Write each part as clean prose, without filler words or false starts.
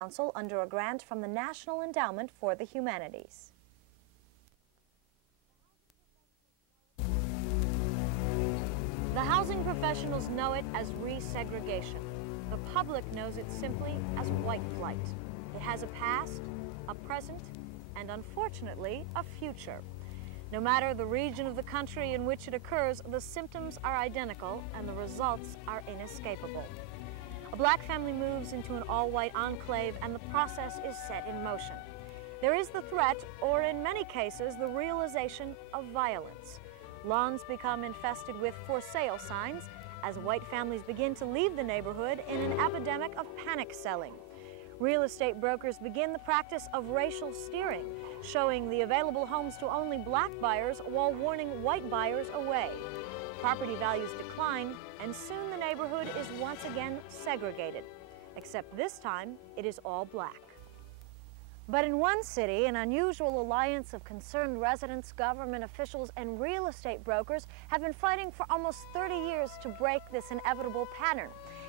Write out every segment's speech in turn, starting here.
Council under a grant from the National Endowment for the Humanities. The housing professionals know it as resegregation. The public knows it simply as white flight. It has a past, a present, and unfortunately, a future. No matter the region of the country in which it occurs, the symptoms are identical and the results are inescapable. A black family moves into an all-white enclave and the process is set in motion. There is the threat, or in many cases, the realization of violence. Lawns become infested with for sale signs as white families begin to leave the neighborhood in an epidemic of panic selling. Real estate brokers begin the practice of racial steering, showing the available homes to only black buyers while warning white buyers away. Property values decline, and soon the neighborhood is once again segregated, except this time it is all black. But in one city, an unusual alliance of concerned residents, government officials, and real estate brokers have been fighting for almost 30 years to break this inevitable pattern,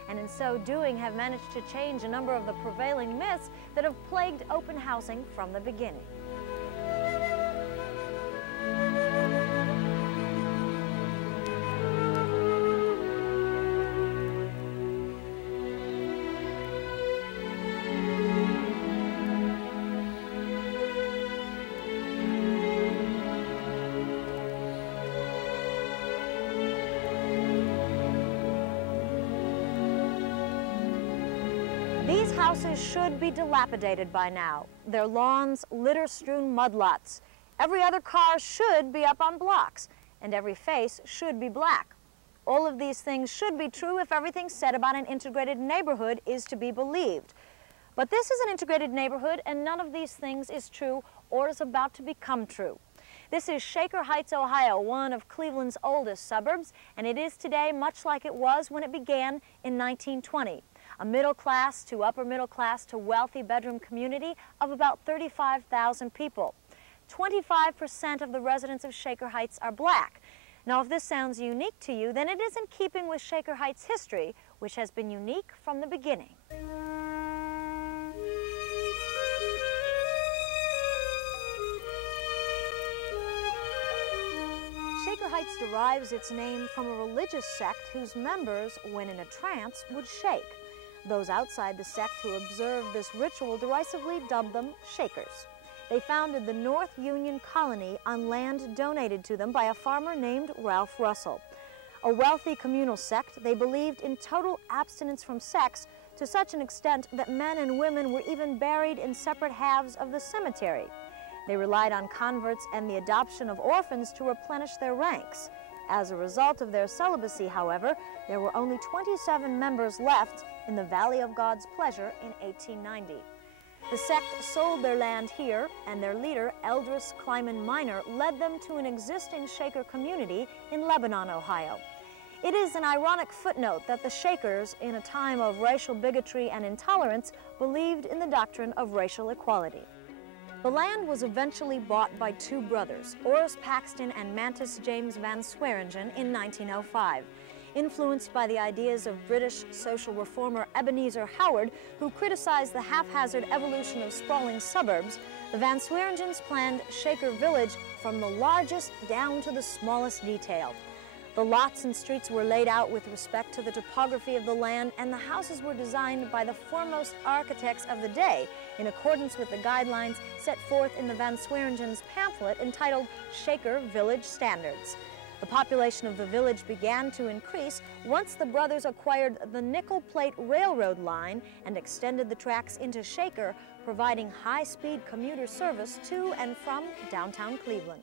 and in so doing have managed to change a number of the prevailing myths that have plagued open housing from the beginning. These houses should be dilapidated by now. Their lawns, litter-strewn mudlots. Every other car should be up on blocks, and every face should be black. All of these things should be true if everything said about an integrated neighborhood is to be believed. But this is an integrated neighborhood, and none of these things is true or is about to become true. This is Shaker Heights, Ohio, one of Cleveland's oldest suburbs, and it is today much like it was when it began in 1920. A middle class to upper middle class to wealthy bedroom community of about 35,000 people. 25% of the residents of Shaker Heights are black. Now, if this sounds unique to you, then it is in keeping with Shaker Heights' history, which has been unique from the beginning. Shaker Heights derives its name from a religious sect whose members, when in a trance, would shake. Those outside the sect who observed this ritual derisively dubbed them Shakers. They founded the North Union Colony on land donated to them by a farmer named Ralph Russell. A wealthy communal sect, they believed in total abstinence from sex to such an extent that men and women were even buried in separate halves of the cemetery. They relied on converts and the adoption of orphans to replenish their ranks. As a result of their celibacy, however, there were only 27 members left in the Valley of God's Pleasure in 1890. The sect sold their land here, and their leader, Eldris Kleiman Minor, led them to an existing Shaker community in Lebanon, Ohio. It is an ironic footnote that the Shakers, in a time of racial bigotry and intolerance, believed in the doctrine of racial equality. The land was eventually bought by two brothers, Oris Paxton and Mantis James Van Swearingen, in 1905. Influenced by the ideas of British social reformer Ebenezer Howard, who criticized the haphazard evolution of sprawling suburbs, the Van Sweringens planned Shaker Village from the largest down to the smallest detail. The lots and streets were laid out with respect to the topography of the land, and the houses were designed by the foremost architects of the day in accordance with the guidelines set forth in the Van Sweringens pamphlet entitled Shaker Village Standards. The population of the village began to increase once the brothers acquired the Nickel Plate Railroad line and extended the tracks into Shaker, providing high-speed commuter service to and from downtown Cleveland.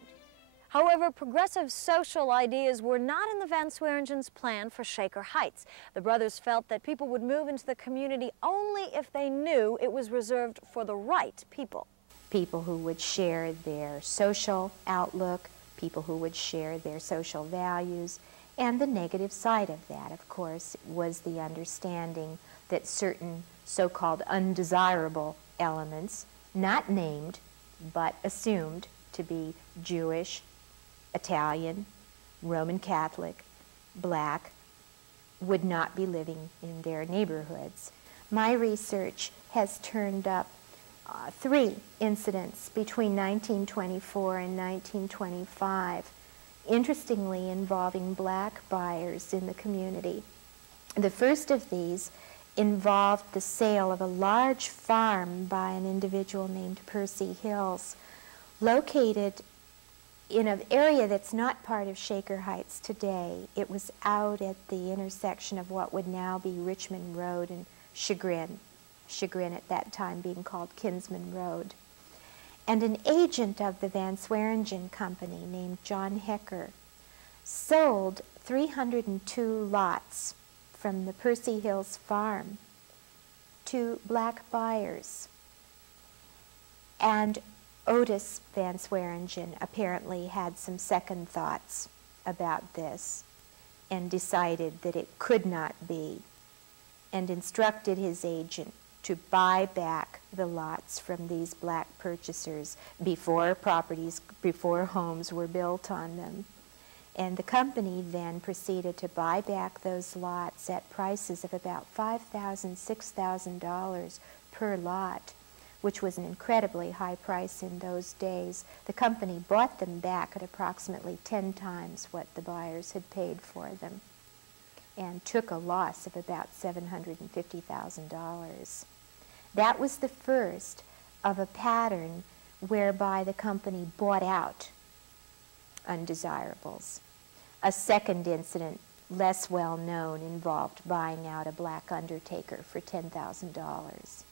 However, progressive social ideas were not in the Van Sweringens' plan for Shaker Heights. The brothers felt that people would move into the community only if they knew it was reserved for the right people. People who would share their social outlook, people who would share their social values, and the negative side of that, of course, was the understanding that certain so-called undesirable elements, not named but assumed to be Jewish, Italian, Roman Catholic, black, would not be living in their neighborhoods. My research has turned up 3 incidents between 1924 and 1925, interestingly involving black buyers in the community. The first of these involved the sale of a large farm by an individual named Percy Hills, located in an area that's not part of Shaker Heights today. It was out at the intersection of what would now be Richmond Road and Chagrin at that time being called Kinsman Road. And an agent of the Van Swearingen Company named John Hecker sold 302 lots from the Percy Hills farm to black buyers. And Otis Van Swearingen apparently had some second thoughts about this and decided that it could not be, and instructed his agent to buy back the lots from these black purchasers before homes were built on them. And the company then proceeded to buy back those lots at prices of about $5,000, $6,000 per lot, which was an incredibly high price in those days. The company bought them back at approximately 10 times what the buyers had paid for them, and took a loss of about $750,000. That was the first of a pattern whereby the company bought out undesirables. A second incident, less well known, involved buying out a black undertaker for $10,000.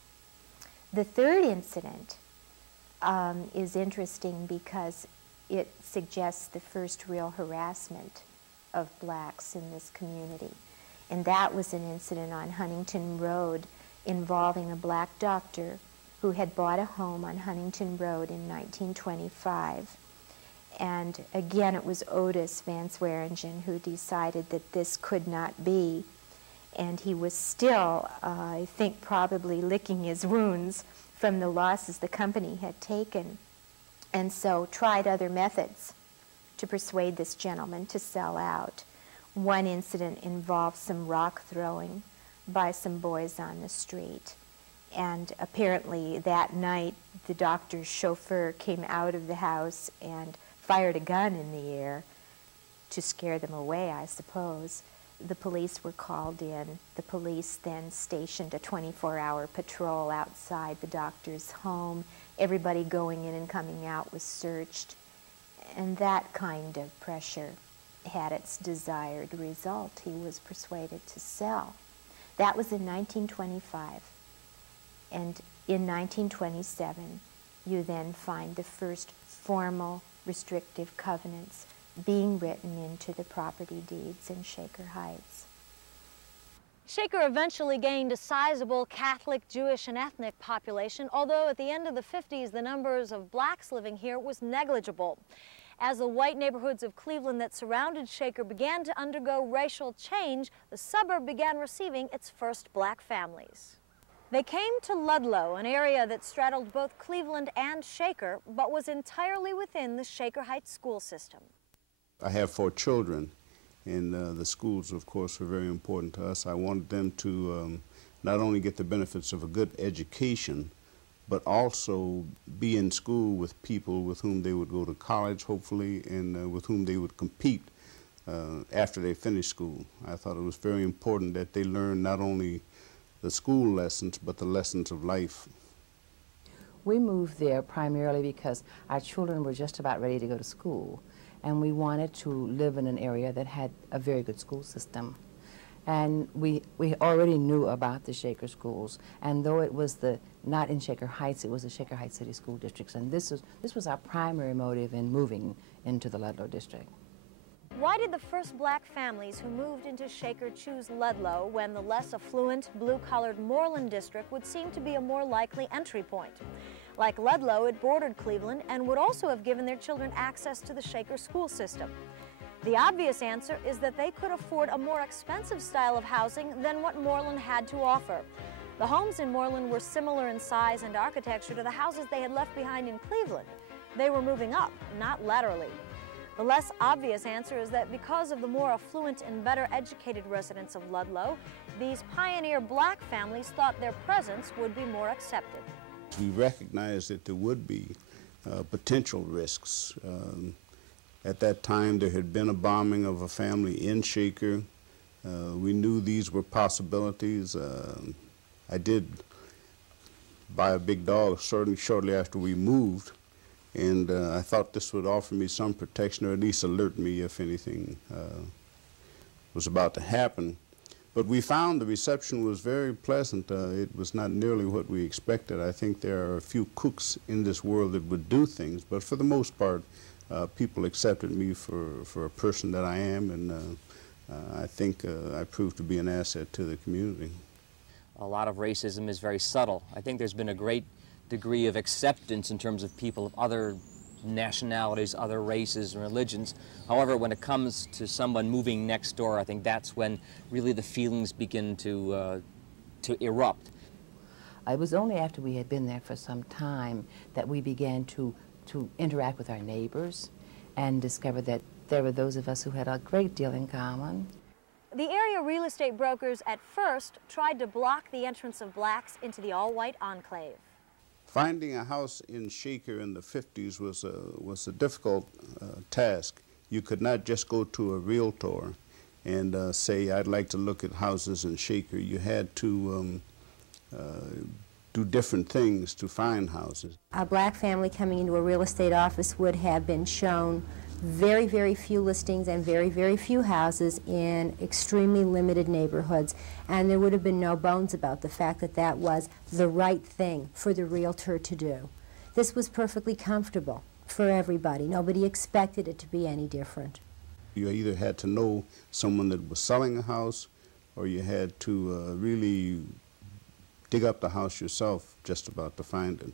The third incident is interesting because it suggests the first real harassment of blacks in this community. And that was an incident on Huntington Road involving a black doctor who had bought a home on Huntington Road in 1925. And again, it was Otis Van Swearingen who decided that this could not be. And he was still, I think, probably licking his wounds from the losses the company had taken, and so tried other methods to persuade this gentleman to sell out. One incident involved some rock throwing by some boys on the street. And apparently that night, the doctor's chauffeur came out of the house and fired a gun in the air to scare them away, I suppose. The police were called in. The police then stationed a 24-hour patrol outside the doctor's home. Everybody going in and coming out was searched. And that kind of pressure had its desired result. He was persuaded to sell. That was in 1925. And in 1927, you then find the first formal restrictive covenants being written into the property deeds in Shaker Heights. Shaker eventually gained a sizable Catholic, Jewish, and ethnic population, although at the end of the 50s, the numbers of blacks living here was negligible. As the white neighborhoods of Cleveland that surrounded Shaker began to undergo racial change, the suburb began receiving its first black families. They came to Ludlow, an area that straddled both Cleveland and Shaker, but was entirely within the Shaker Heights school system. I have 4 children, and the schools, of course, are very important to us. I wanted them to not only get the benefits of a good education, but also be in school with people with whom they would go to college, hopefully, and with whom they would compete after they finished school. I thought it was very important that they learn not only the school lessons, but the lessons of life. We moved there primarily because our children were just about ready to go to school, and we wanted to live in an area that had a very good school system. And we already knew about the Shaker schools, and though it was not in Shaker Heights, it was the Shaker Heights City School Districts, and this was our primary motive in moving into the Ludlow district. Why did the first black families who moved into Shaker choose Ludlow when the less affluent, blue-collared Moreland district would seem to be a more likely entry point? Like Ludlow, it bordered Cleveland and would also have given their children access to the Shaker school system. The obvious answer is that they could afford a more expensive style of housing than what Moreland had to offer. The homes in Moreland were similar in size and architecture to the houses they had left behind in Cleveland. They were moving up, not laterally. The less obvious answer is that because of the more affluent and better educated residents of Ludlow, these pioneer black families thought their presence would be more accepted. We recognized that there would be potential risks. At that time, there had been a bombing of a family in Shaker. We knew these were possibilities. I did buy a big dog shortly after we moved, and I thought this would offer me some protection, or at least alert me if anything was about to happen. But we found the reception was very pleasant. It was not nearly what we expected. I think there are a few kooks in this world that would do things, but for the most part, people accepted me for a person that I am, and I think I proved to be an asset to the community. A lot of racism is very subtle. I think there's been a great degree of acceptance in terms of people of other nationalities, other races and religions. However, when it comes to someone moving next door, I think that's when really the feelings begin to erupt. It was only after we had been there for some time that we began to interact with our neighbors and discover that there were those of us who had a great deal in common. The area real estate brokers at first tried to block the entrance of blacks into the all-white enclave. Finding a house in Shaker in the 50s was a difficult task. You could not just go to a realtor and say, I'd like to look at houses in Shaker. You had to do different things to find houses. A black family coming into a real estate office would have been shown very, very few listings and very, very few houses in extremely limited neighborhoods, and there would have been no bones about the fact that that was the right thing for the realtor to do. This was perfectly comfortable for everybody. Nobody expected it to be any different. You either had to know someone that was selling a house, or you had to really dig up the house yourself just about to find it.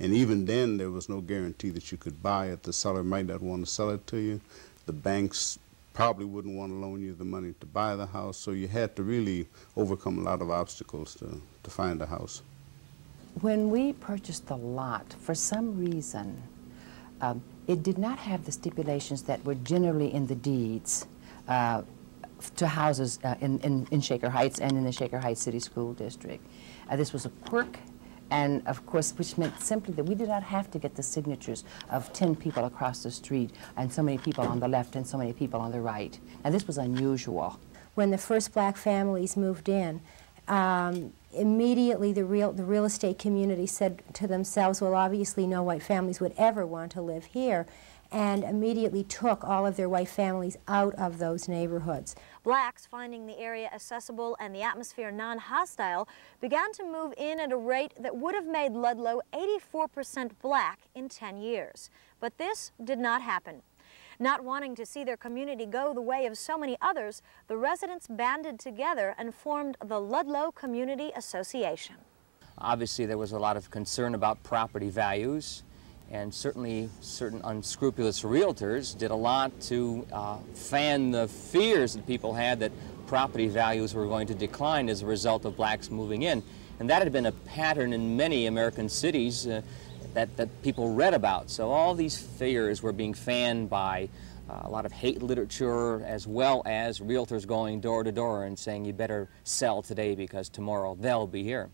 And even then, there was no guarantee that you could buy it. The seller might not want to sell it to you. The banks probably wouldn't want to loan you the money to buy the house, so you had to really overcome a lot of obstacles to find a house. When we purchased the lot, for some reason, it did not have the stipulations that were generally in the deeds to houses in Shaker Heights and in the Shaker Heights City School District. This was a quirk, and of course, which meant simply that we did not have to get the signatures of 10 people across the street and so many people on the left and so many people on the right. And this was unusual. When the first black families moved in, immediately the real estate community said to themselves, well, obviously no white families would ever want to live here, and immediately took all of their white families out of those neighborhoods. Blacks, finding the area accessible and the atmosphere non-hostile, began to move in at a rate that would have made Ludlow 84% black in 10 years. But this did not happen. Not wanting to see their community go the way of so many others, the residents banded together and formed the Ludlow Community Association. Obviously, there was a lot of concern about property values, and certainly certain unscrupulous realtors did a lot to fan the fears that people had that property values were going to decline as a result of blacks moving in. And that had been a pattern in many American cities that people read about. So all these fears were being fanned by a lot of hate literature, as well as realtors going door to door and saying, you better sell today because tomorrow they'll be here.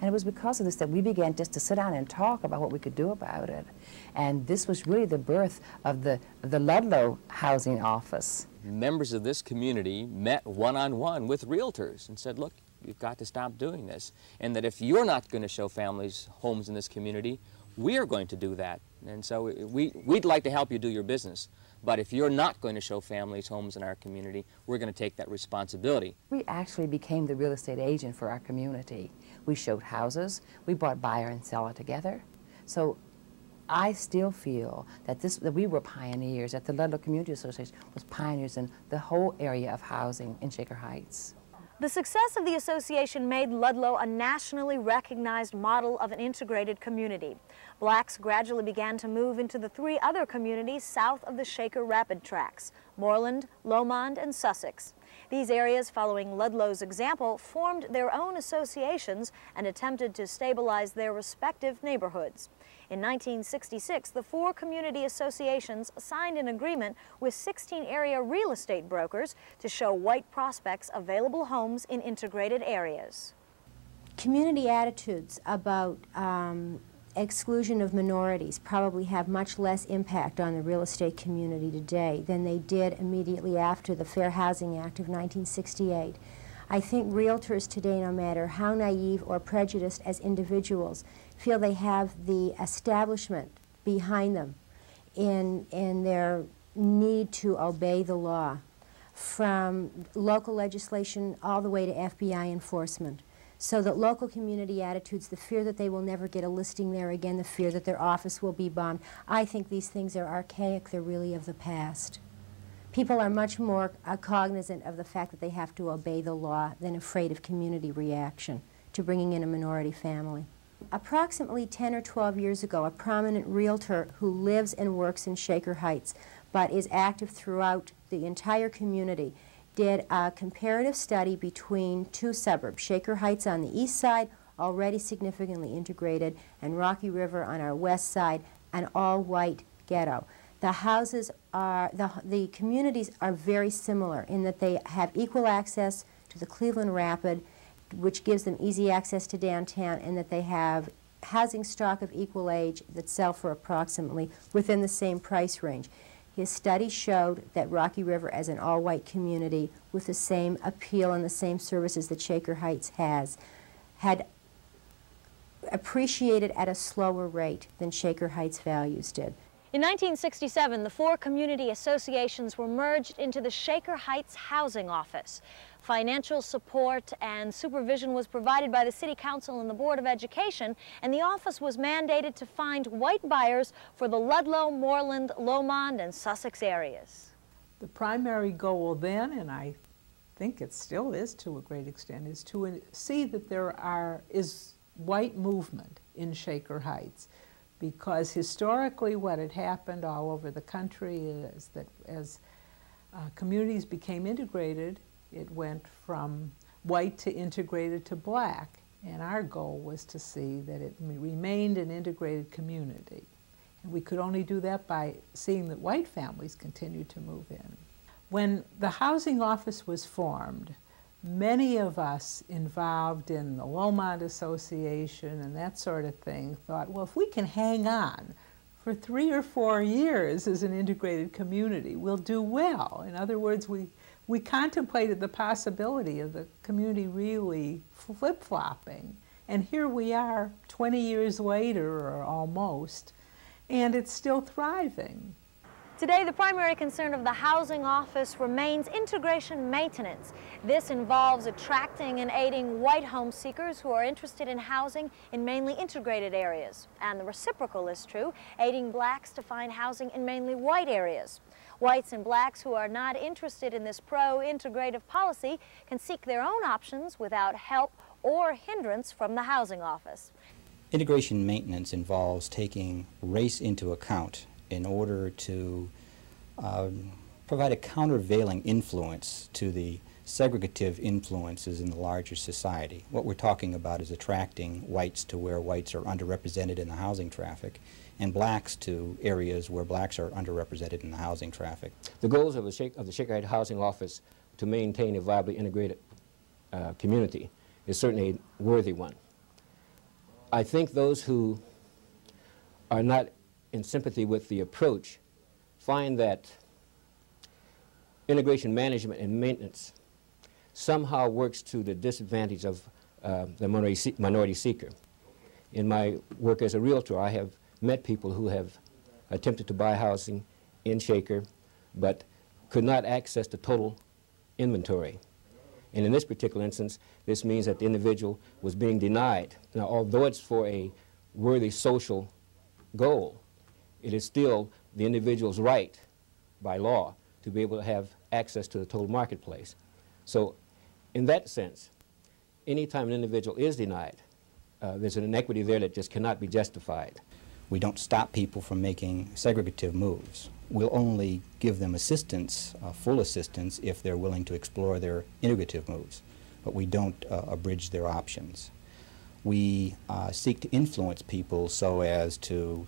And it was because of this that we began just to sit down and talk about what we could do about it. And this was really the birth of the Ludlow Housing Office. Members of this community met one-on-one with realtors and said, look, you've got to stop doing this. And that if you're not going to show families homes in this community, we're going to do that. And so we'd like to help you do your business. But if you're not going to show families homes in our community, we're going to take that responsibility. We actually became the real estate agent for our community. We showed houses, we bought buyer and seller together. So I still feel that we were pioneers, that the Ludlow Community Association was pioneers in the whole area of housing in Shaker Heights. The success of the association made Ludlow a nationally recognized model of an integrated community. Blacks gradually began to move into the 3 other communities south of the Shaker Rapid Tracks: Moreland, Lomond, and Sussex. These areas, following Ludlow's example, formed their own associations and attempted to stabilize their respective neighborhoods. In 1966, the 4 community associations signed an agreement with 16 area real estate brokers to show white prospects available homes in integrated areas. Community attitudes about exclusion of minorities probably have much less impact on the real estate community today than they did immediately after the Fair Housing Act of 1968. I think realtors today, no matter how naive or prejudiced as individuals, feel they have the establishment behind them in their need to obey the law, from local legislation all the way to FBI enforcement. So that local community attitudes, the fear that they will never get a listing there again, the fear that their office will be bombed, I think these things are archaic. They're really of the past. People are much more cognizant of the fact that they have to obey the law than afraid of community reaction to bringing in a minority family. Approximately 10 or 12 years ago, a prominent realtor who lives and works in Shaker Heights but is active throughout the entire community did a comparative study between 2 suburbs, Shaker Heights on the east side, already significantly integrated, and Rocky River on our west side, an all-white ghetto. The houses are, the communities are very similar in that they have equal access to the Cleveland Rapid, which gives them easy access to downtown, and that they have housing stock of equal age that sell for approximately within the same price range. His study showed that Rocky River, as an all-white community with the same appeal and the same services that Shaker Heights has, had appreciated at a slower rate than Shaker Heights values did. In 1967, the 4 community associations were merged into the Shaker Heights Housing Office. Financial support and supervision was provided by the City Council and the Board of Education, and the office was mandated to find white buyers for the Ludlow, Moreland, Lomond, and Sussex areas. The primary goal then, and I think it still is to a great extent, is to see that there is white movement in Shaker Heights. Because historically what had happened all over the country is that as communities became integrated, it went from white to integrated to black. And our goal was to see that it remained an integrated community. And we could only do that by seeing that white families continued to move in. When the housing office was formed, many of us involved in the Lomond Association and that sort of thing thought, well, if we can hang on for 3 or 4 years as an integrated community, we'll do well. In other words, we contemplated the possibility of the community really flip-flopping. And here we are 20 years later, or almost, and it's still thriving. Today, the primary concern of the housing office remains integration maintenance. This involves attracting and aiding white home seekers who are interested in housing in mainly integrated areas. And the reciprocal is true, aiding blacks to find housing in mainly white areas. Whites and blacks who are not interested in this pro-integrative policy can seek their own options without help or hindrance from the housing office. Integration maintenance involves taking race into account in order to provide a countervailing influence to the segregative influences in the larger society. What we're talking about is attracting whites to where whites are underrepresented in the housing traffic, and blacks to areas where blacks are underrepresented in the housing traffic. The goals of the Shaker Heights Housing Office to maintain a viably integrated community is certainly a worthy one. I think those who are not in sympathy with the approach find that integration management and maintenance somehow works to the disadvantage of the minority seeker. In my work as a realtor, I have met people who have attempted to buy housing in Shaker but could not access the total inventory. And in this particular instance, this means that the individual was being denied. Now, although it's for a worthy social goal, it is still the individual's right by law to be able to have access to the total marketplace. So in that sense, anytime an individual is denied, there's an inequity there that just cannot be justified. We don't stop people from making segregative moves. We'll only give them assistance, full assistance, if they're willing to explore their integrative moves, but we don't abridge their options. We seek to influence people so as to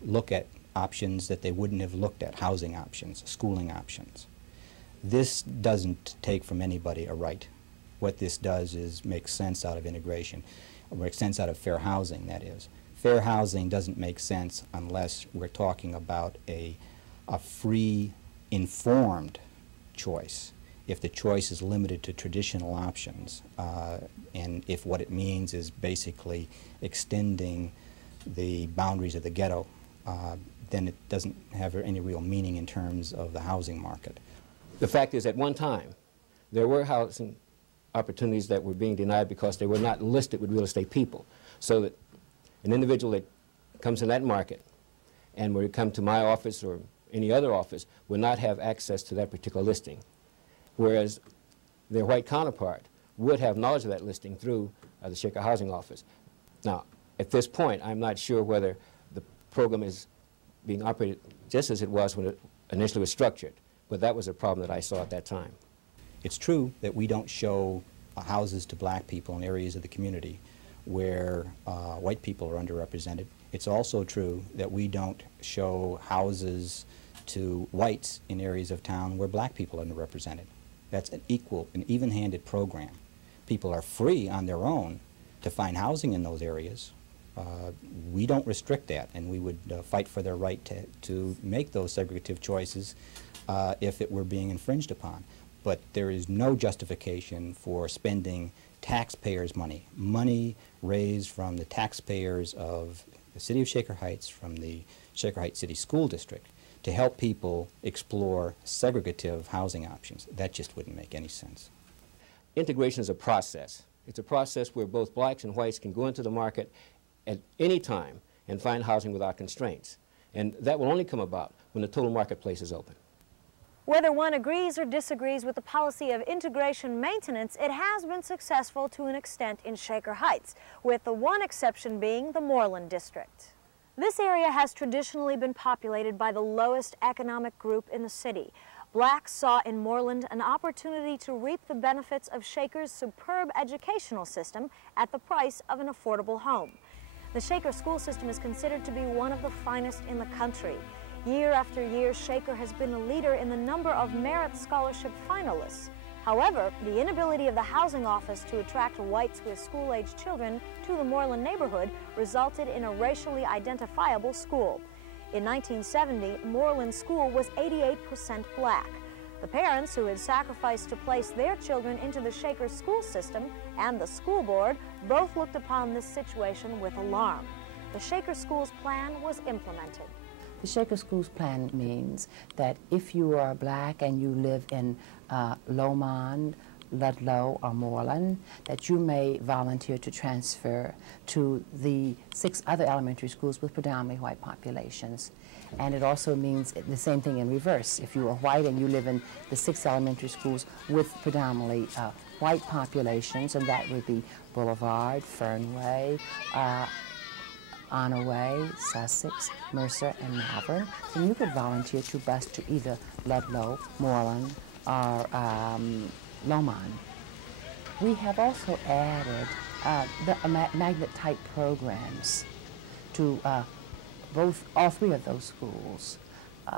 look at options that they wouldn't have looked at, housing options, schooling options. This doesn't take from anybody a right. What this does is make sense out of integration, or make sense out of fair housing, that is. Fair housing doesn't make sense unless we're talking about a free, informed choice. If the choice is limited to traditional options, and if what it means is basically extending the boundaries of the ghetto, then it doesn't have any real meaning in terms of the housing market. The fact is, at one time, there were housing opportunities that were being denied because they were not listed with real estate people, so that an individual that comes in that market and would come to my office or any other office would not have access to that particular listing, whereas their white counterpart would have knowledge of that listing through the Shaker Housing Office. Now, at this point, I'm not sure whether the program is being operated just as it was when it initially was structured, but that was a problem that I saw at that time. It's true that we don't show houses to black people in areas of the community where white people are underrepresented. It's also true that we don't show houses to whites in areas of town where black people are underrepresented. That's an even-handed program. People are free on their own to find housing in those areas. We don't restrict that, and we would fight for their right to make those segregative choices if it were being infringed upon. But there is no justification for spending taxpayers' money, money raised from the taxpayers of the City of Shaker Heights, from the Shaker Heights City School District, to help people explore segregative housing options. That just wouldn't make any sense. Integration is a process. It's a process where both blacks and whites can go into the market at any time and find housing without constraints. And that will only come about when the total marketplace is open. Whether one agrees or disagrees with the policy of integration maintenance, it has been successful to an extent in Shaker Heights, with the one exception being the Moreland district. This area has traditionally been populated by the lowest economic group in the city. Blacks saw in Moreland an opportunity to reap the benefits of Shaker's superb educational system at the price of an affordable home. The Shaker school system is considered to be one of the finest in the country. Year after year, Shaker has been a leader in the number of merit scholarship finalists. However, the inability of the housing office to attract whites with school-aged children to the Moreland neighborhood resulted in a racially identifiable school. In 1970, Moreland School was 88% black. The parents who had sacrificed to place their children into the Shaker school system and the school board both looked upon this situation with alarm. The Shaker Schools plan was implemented. The Shaker Schools plan means that if you are black and you live in Lomond, Ludlow, or Moreland, that you may volunteer to transfer to the 6 other elementary schools with predominantly white populations. And it also means the same thing in reverse. If you are white and you live in the 6 elementary schools with predominantly white populations, and that would be Boulevard, Fernway, Honor Sussex, Mercer, and Malvern, then you could volunteer to bus to either Ludlow, Moreland, or Lomond. We have also added the magnet-type programs to all 3 of those schools.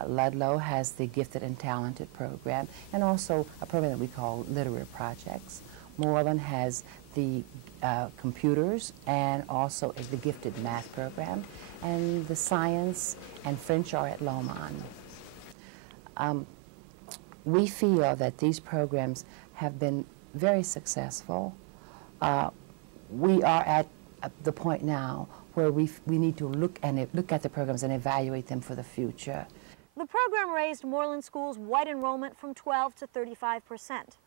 Ludlow has the Gifted and Talented program, and also a program that we call Literary Projects. Moreland has the computers and also the Gifted Math program, and the Science and French are at Lomond. We feel that these programs have been very successful. We are at the point now where we need to look at the programs and evaluate them for the future. The program raised Moreland School's white enrollment from 12 to 35%.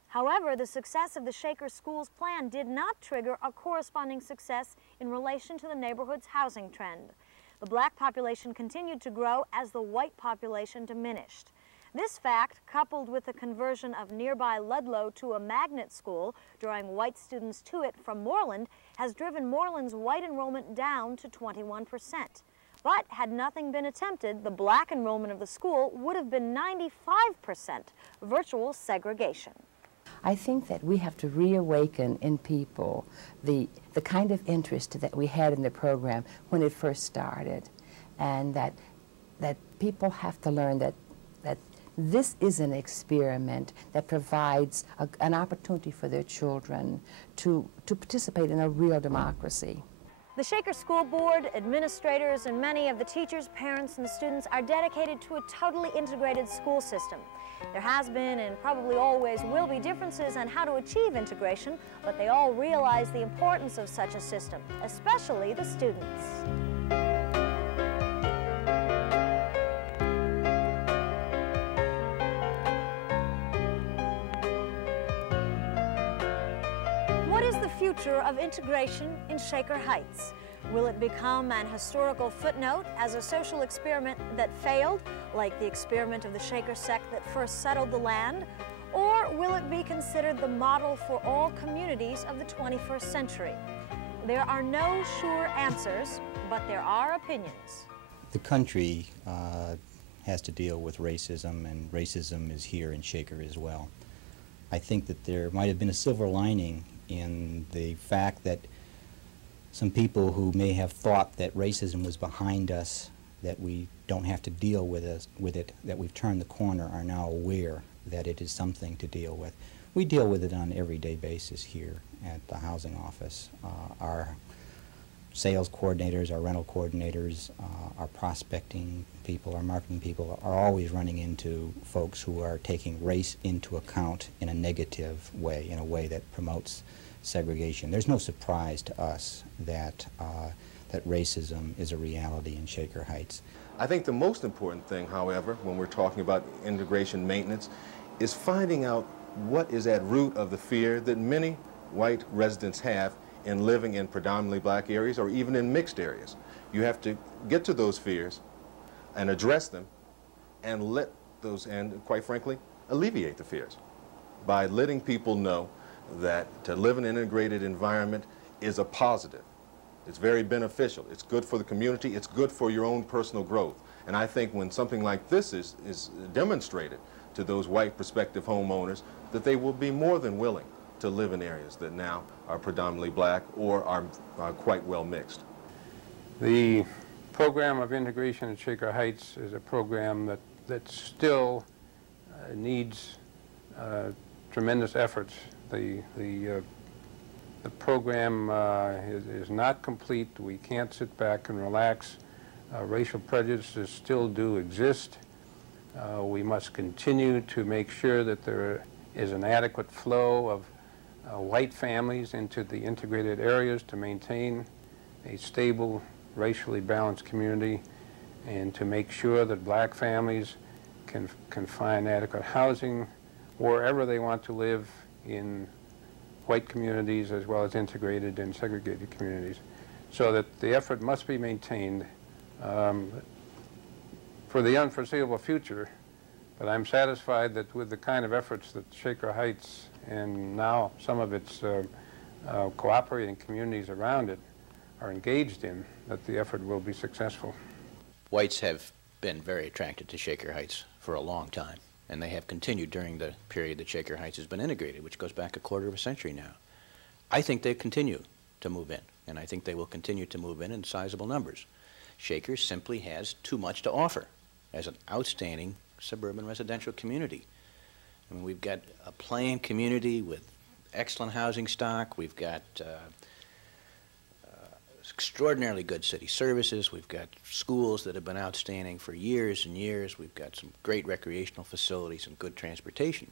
However, the success of the Shaker Schools plan did not trigger a corresponding success in relation to the neighborhood's housing trend. The black population continued to grow as the white population diminished. This fact, coupled with the conversion of nearby Ludlow to a magnet school, drawing white students to it from Moreland, has driven Moreland's white enrollment down to 21%. But had nothing been attempted, the black enrollment of the school would have been 95% virtual segregation. I think that we have to reawaken in people the kind of interest that we had in the program when it first started, and that people have to learn that this is an experiment that provides an opportunity for their children to participate in a real democracy. The Shaker School Board, administrators, and many of the teachers, parents, and the students are dedicated to a totally integrated school system. There has been and probably always will be differences on how to achieve integration, but they all realize the importance of such a system, especially the students. What is the future of integration in Shaker Heights? Will it become an historical footnote as a social experiment that failed, like the experiment of the Shaker sect that first settled the land? Or will it be considered the model for all communities of the 21st century? There are no sure answers, but there are opinions. The country has to deal with racism, and racism is here in Shaker as well. I think that there might have been a silver lining in the fact that some people who may have thought that racism was behind us, that we don't have to deal with it, that we've turned the corner, are now aware that it is something to deal with. We deal with it on an everyday basis here at the housing office. Our sales coordinators, our rental coordinators, our prospecting people, our marketing people are always running into folks who are taking race into account in a negative way, in a way that promotes segregation. There's no surprise to us that that racism is a reality in Shaker Heights. I think the most important thing, however, when we're talking about integration maintenance, is finding out what is at root of the fear that many white residents have in living in predominantly black areas or even in mixed areas. You have to get to those fears and address them and let those, and quite frankly, alleviate the fears by letting people know that to live in an integrated environment is a positive. It's very beneficial. It's good for the community. It's good for your own personal growth. And I think when something like this is demonstrated to those white prospective homeowners, that they will be more than willing to live in areas that now are predominantly black or are quite well mixed. The program of integration at Shaker Heights is a program that still needs tremendous efforts. The program is not complete. We can't sit back and relax. Racial prejudices still do exist. We must continue to make sure that there is an adequate flow of white families into the integrated areas to maintain a stable, racially balanced community, and to make sure that black families can find adequate housing wherever they want to live in white communities as well as integrated and segregated communities, so that the effort must be maintained for the unforeseeable future. But I'm satisfied that with the kind of efforts that Shaker Heights and now some of its cooperating communities around it are engaged in, that the effort will be successful. Whites have been very attracted to Shaker Heights for a long time, and they have continued during the period that Shaker Heights has been integrated, which goes back a quarter of a century now. I think they continue to move in, and I think they will continue to move in sizable numbers. Shaker simply has too much to offer as an outstanding suburban residential community. I mean, we've got a planned community with excellent housing stock. We've got extraordinarily good city services. We've got schools that have been outstanding for years and years. We've got some great recreational facilities and good transportation.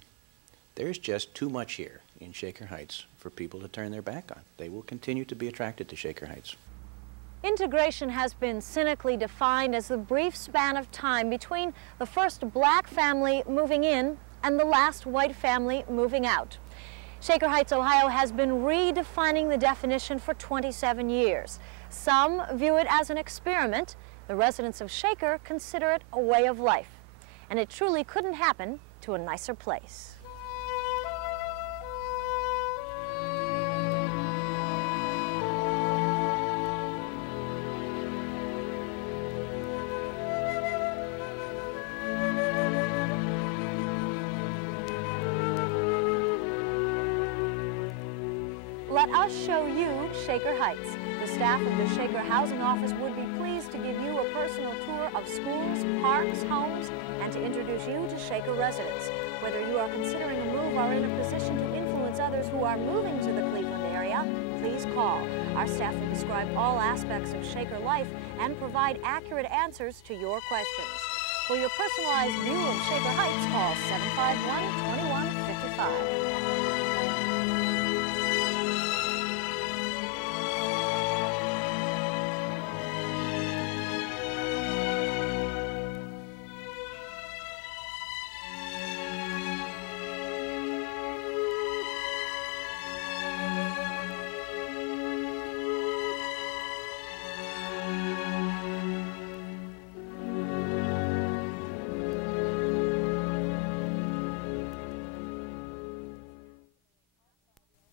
There's just too much here in Shaker Heights for people to turn their back on. They will continue to be attracted to Shaker Heights. Integration has been cynically defined as the brief span of time between the first black family moving in and the last white family moving out. Shaker Heights, Ohio has been redefining the definition for 27 years. Some view it as an experiment. The residents of Shaker consider it a way of life. And it truly couldn't happen to a nicer place. Let us show you Shaker Heights. The staff of the Shaker Housing Office would be pleased to give you a personal tour of schools, parks, homes, and to introduce you to Shaker residents. Whether you are considering a move or in a position to influence others who are moving to the Cleveland area, please call. Our staff will describe all aspects of Shaker life and provide accurate answers to your questions. For your personalized view of Shaker Heights, call 751-2155.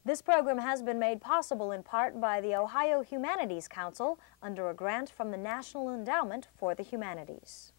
This program has been made possible in part by the Ohio Humanities Council under a grant from the National Endowment for the Humanities.